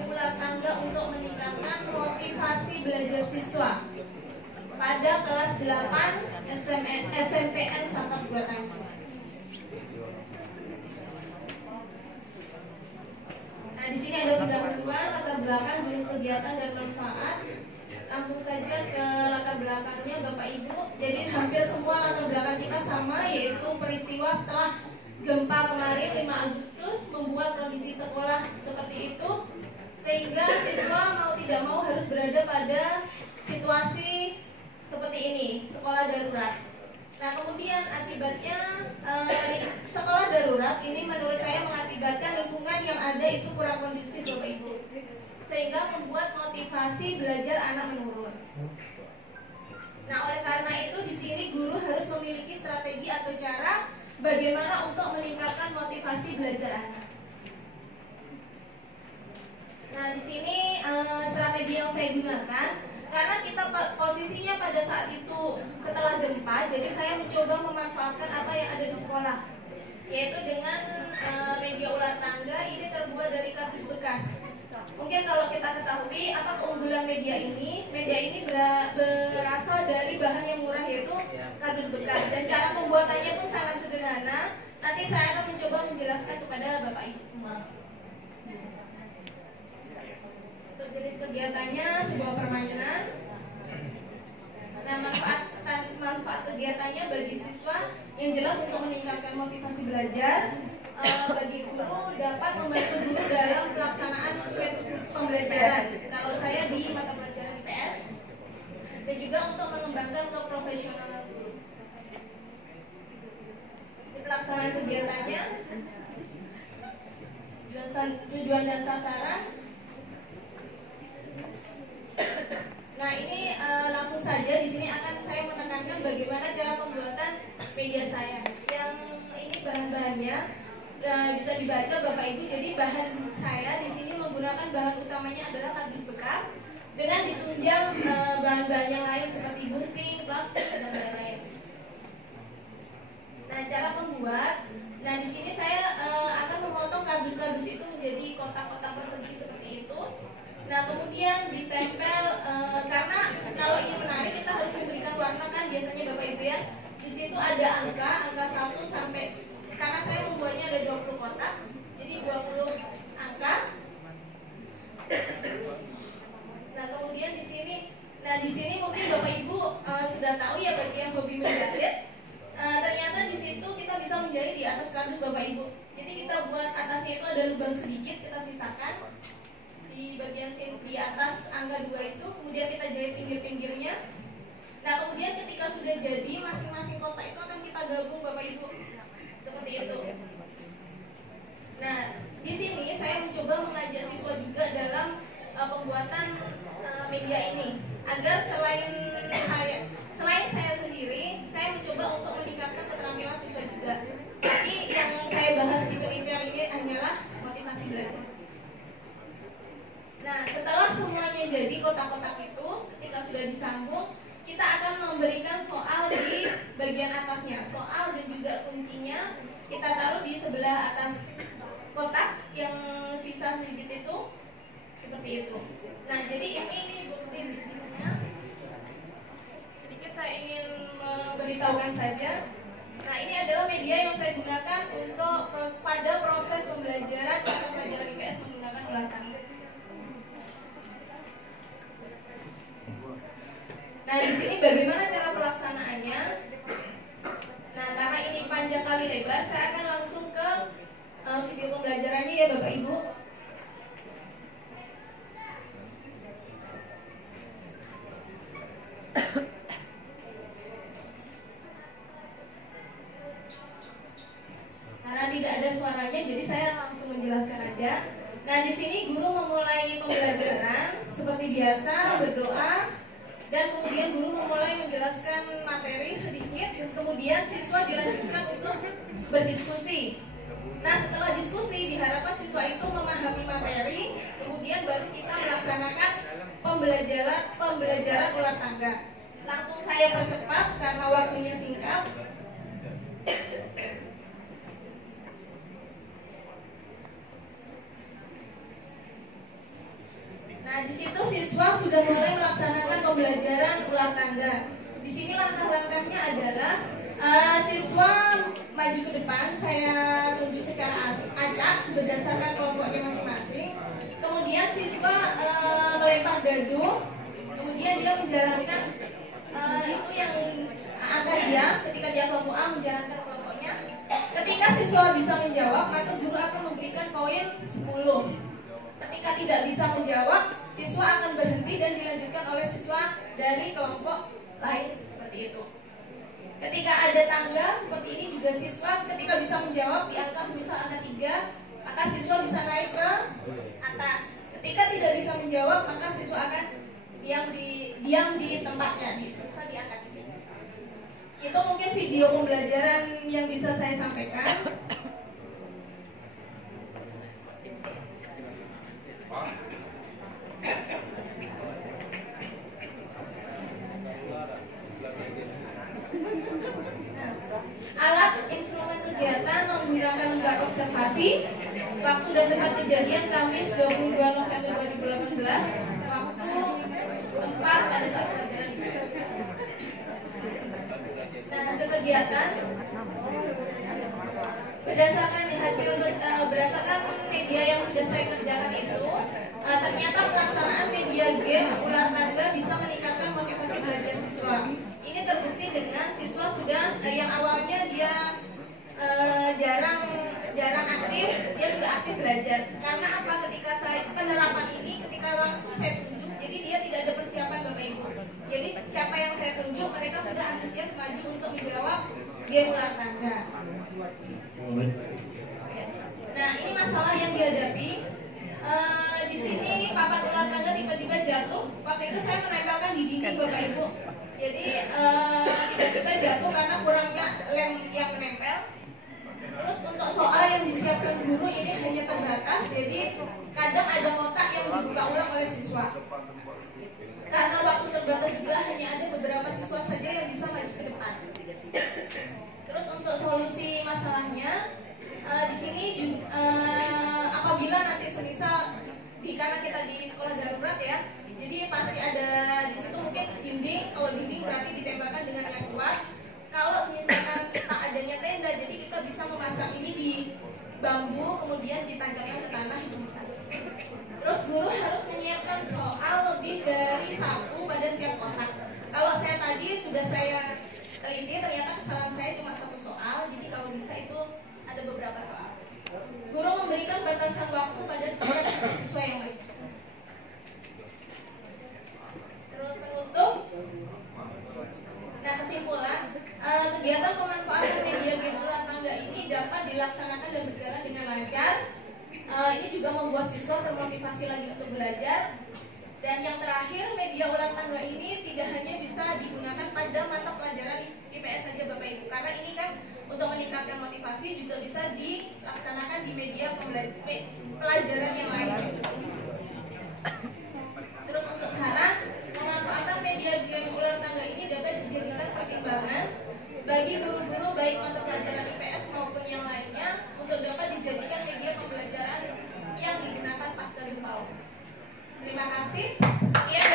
bagi ular tangga untuk meningkatkan motivasi belajar siswa pada kelas 8 SMPN Sangkar Dua Tanjung. Nah, di sini ada pendahuluan, latar belakang, jenis kegiatan dan manfaat. Langsung saja ke latar belakangnya Bapak Ibu. Jadi hampir semua latar belakang kita sama, yaitu peristiwa setelah gempa kemarin 5 Agustus membuat kondisi sekolah seperti itu, sehingga siswa mau tidak mau harus berada pada situasi seperti ini, sekolah darurat. Nah, kemudian akibatnya sekolah darurat ini menurut saya mengakibatkan lingkungan yang ada itu kurang kondusif Bapak Ibu, sehingga membuat motivasi belajar anak menurun. Nah, oleh karena itu di sini guru harus memiliki strategi atau cara bagaimana untuk meningkatkan motivasi belajar anak. Nah, di sini strategi yang saya gunakan karena kita posisinya pada saat itu setelah gempa, jadi saya mencoba memanfaatkan apa yang ada di sekolah, yaitu dengan media ular tangga. Ini terbuat dari kardus bekas. Mungkin kalau kita ketahui apa keunggulan media ini berasal dari bahan yang murah, yaitu kardus bekas, dan cara pembuatannya pun sangat sederhana. Nanti saya akan mencoba menjelaskan kepada Bapak Ibu semua. Untuk jenis kegiatannya sebuah permainan. Nah, manfaat kegiatannya bagi siswa yang jelas untuk meningkatkan motivasi belajar. Bagi guru dapat membantu guru dalam pelaksanaan pembelajaran. Kalau saya di mata pelajaran IPS, dan juga untuk mengembangkan keprofesionalan guru. Di pelaksanaan kegiatannya, tujuan dan sasaran. Nah, ini langsung saja di sini akan saya menekankan bagaimana cara pembuatan media saya. Yang ini bahan-bahannya bisa dibaca Bapak Ibu. Jadi bahan saya di sini menggunakan bahan utamanya adalah kardus bekas dengan ditunjang bahan-bahan yang lain seperti gunting, plastik, dan lain-lain. Nah, cara membuat. Nah, di sini saya akan memotong kardus-kardus itu menjadi kotak-kotak persegi seperti itu. Nah, kemudian ditempel karena kalau ingin menarik kita harus memberikan warna kan biasanya Bapak Ibu ya. Di situ ada angka 1 sampai, karena saya membuatnya ada 20 kotak, jadi 20 angka. Nah, kemudian di sini mungkin Bapak Ibu sudah tahu ya bagi yang hobi menjahit. Ternyata di situ kita bisa menjahit di atas kardus Bapak Ibu. Jadi kita buat atasnya itu ada lubang sedikit, kita sisakan di bagian di atas angka 2 itu, kemudian kita jahit pinggir-pinggirnya. Nah, kemudian ketika sudah jadi, masing-masing kotak itu akan kita gabung Bapak Ibu. Seperti itu. Nah, di sini saya mencoba mengajak siswa juga dalam pembuatan media ini, agar selain saya sendiri, saya mencoba untuk meningkatkan keterampilan siswa juga. Tapi yang saya bahas di penelitian ini hanyalah motivasi belajar. Nah, setelah semuanya jadi kotak-kotak itu, ketika sudah disambung, kita akan memberikan soal di bagian atasnya. Soal dan juga kuncinya kita taruh di sebelah atas kotak yang sisa sedikit itu, seperti itu. Nah, jadi ini bukti fisiknya. Sedikit saya ingin memberitahukan saja. Nah, ini adalah media yang saya gunakan untuk pada proses pembelajaran mata pelajaran IPS menggunakan ular tangga. Nah, di sini bagaimana cara pelaksanaannya? Nah, karena ini panjang kali lebar, saya akan langsung ke video pembelajarannya ya Bapak Ibu. Karena tidak ada suaranya, jadi saya langsung menjelaskan aja. Nah, di sini guru memulai pembelajaran seperti biasa, berdoa. Dan kemudian guru memulai menjelaskan materi sedikit, kemudian siswa dilanjutkan untuk berdiskusi. Nah, setelah diskusi diharapkan siswa itu memahami materi, kemudian baru kita melaksanakan pembelajaran ular tangga. Langsung saya percepat karena waktunya singkat. Nah, di situ siswa sudah mulai melaksanakan pembelajaran ular tangga. Di sini langkah-langkahnya adalah siswa maju ke depan, saya tunjuk secara acak berdasarkan kelompoknya masing-masing. Kemudian siswa melempar dadu, kemudian dia menjalankan itu yang angka dia, ketika dia kelompok A menjalankan kelompoknya. Ketika siswa bisa menjawab, maka guru akan memberikan poin 10. Ketika tidak bisa menjawab, siswa akan berhenti dan dilanjutkan oleh siswa dari kelompok lain, seperti itu. Ketika ada tangga seperti ini juga siswa ketika bisa menjawab di angka semisal angka 3, maka siswa bisa naik ke atas. Ketika tidak bisa menjawab, maka siswa akan diam di tempatnya, di angka 3. Itu mungkin video pembelajaran yang bisa saya sampaikan. Alat instrumen kegiatan menggunakan lembar observasi. Waktu dan tempat kejadian Kamis 22 November 2018. Waktu tempat pada saat pelajaran. Nah, hasil kegiatan berdasarkan media yang sudah saya kerjakan itu, ternyata pelaksanaan media game ular tangga bisa meningkatkan motivasi belajar siswa. Ini terbukti dengan siswa sudah yang awalnya dia jarang aktif, dia sudah aktif belajar. Karena apa? Ketika saya penerapan ini, ketika langsung saya tunjuk, jadi dia tidak ada persiapan Bapak Ibu. Jadi siapa yang saya tunjuk, mereka sudah antusias maju untuk menjawab game ular tangga. Nah, ini masalah yang dihadapi. Di sini papan ular tangga tiba-tiba jatuh. Waktu itu saya menempelkan di dinding Bapak Ibu. Jadi tiba-tiba jatuh karena kurangnya lem yang menempel. Terus untuk soal yang disiapkan guru ini hanya terbatas. Jadi kadang ada kotak yang dibuka ulang oleh siswa. Karena waktu terbatas juga hanya ada beberapa siswa saja yang bisa maju ke depan. Terus untuk solusi masalahnya, di sini apabila nanti semisal karena kita di sekolah darurat ya, jadi pasti ada di situ mungkin dinding. Kalau dinding berarti ditembakkan dengan yang kuat. Kalau misalkan kita adanya tenda, jadi kita bisa memasang ini di bambu, kemudian ditancapkan ke tanah, itu bisa. Terus guru harus menyiapkan soal lebih dari 1 pada setiap kotak. Kalau saya tadi sudah saya teliti, ternyata kesalahan saya cuma 1 soal. Jadi kalau bisa itu ada beberapa soal. Guru memberikan batasan waktu pada setiap siswa yang baik. Terus penutup. Nah, kesimpulan, kegiatan pemanfaatan media game ular tangga ini dapat dilaksanakan dan berjalan dengan lancar. Ini juga membuat siswa termotivasi lagi untuk belajar. Dan yang terakhir, media ular tangga ini tidak hanya bisa digunakan pada mata pelajaran IPS saja Bapak Ibu, karena ini kan untuk meningkatkan motivasi juga bisa dilaksanakan di media pelajaran yang lain. Terus untuk saran, pemanfaatan media game ular tangga ini dapat dijadikan pertimbangan bagi guru-guru baik mata pelajaran IPS maupun yang lainnya untuk dapat dijadikan media pembelajaran yang digunakan pasca gempa. Terima kasih. Sekian.